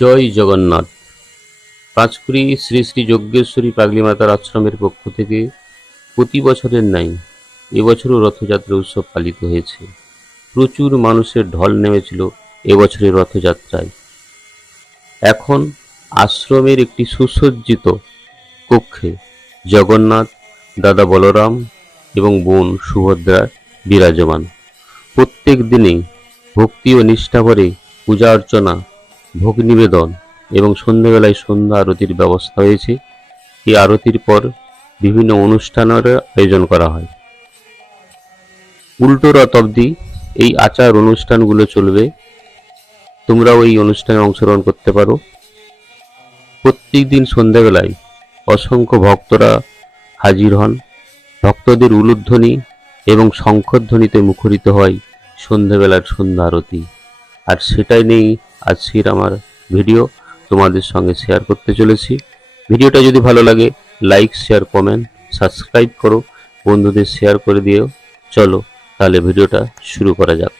জয় জগন্নাথ। পাঁচকুড়ি শ্রী শ্রী যজ্ঞেশ্বরী পাগলী মাতার আশ্রমের পক্ষ থেকে প্রতি বছরের ন্যায় এবছরও রথযাত্রা উৎসব পালিত হয়েছে। প্রচুর মানুষের ঢল নেমেছিল এবছরের রথযাত্রায়। এখন আশ্রমের একটি সুসজ্জিত কক্ষে জগন্নাথ, দাদা বলরাম এবং বোন সুভদ্রা বিরাজমান। প্রত্যেক দিনেই ভক্তি ও নিষ্ঠাভরে পূজা অর্চনা, ভোগ নিবেদন এবং সন্ধ্যাবেলায় সন্ধ্যা আরতির ব্যবস্থা হয়েছে। এই আরতির পর বিভিন্ন অনুষ্ঠানের আয়োজন করা হয়। উল্টো রথ অবধি এই আচার অনুষ্ঠানগুলো চলবে। তোমরাও এই অনুষ্ঠানে অংশগ্রহণ করতে পারো। প্রত্যেক দিন সন্ধ্যাবেলায় অসংখ্য ভক্তরা হাজির হন। ভক্তদের উলুধ্বনি এবং শঙ্খধ্বনিতে মুখরিত হয় সন্ধ্যাবেলার সন্ধ্যা আরতি। আর সেটাই নিয়েই আজকের আমার ভিডিও তোমাদের সঙ্গে শেয়ার করতে চলেছি। ভিডিওটা যদি ভালো লাগে লাইক, শেয়ার, কমেন্ট, সাবস্ক্রাইব করো, বন্ধুদের শেয়ার করে দিও। চলো তাহলে ভিডিওটা শুরু করা যাক।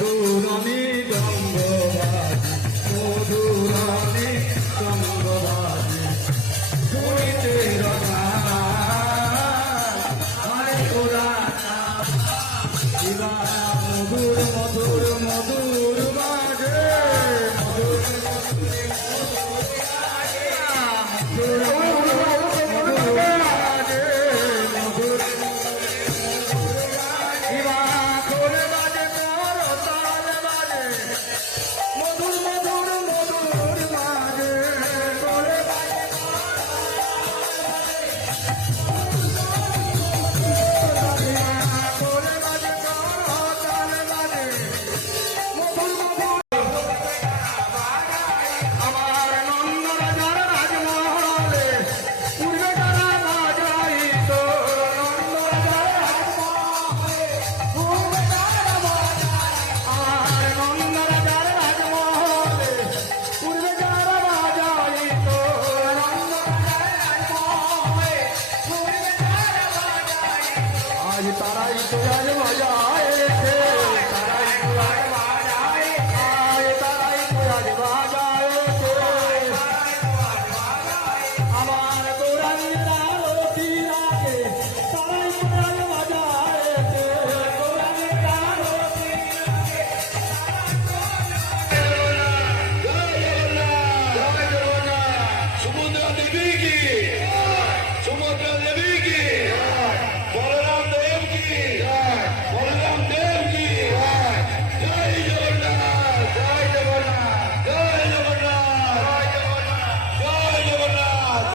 মধুরণে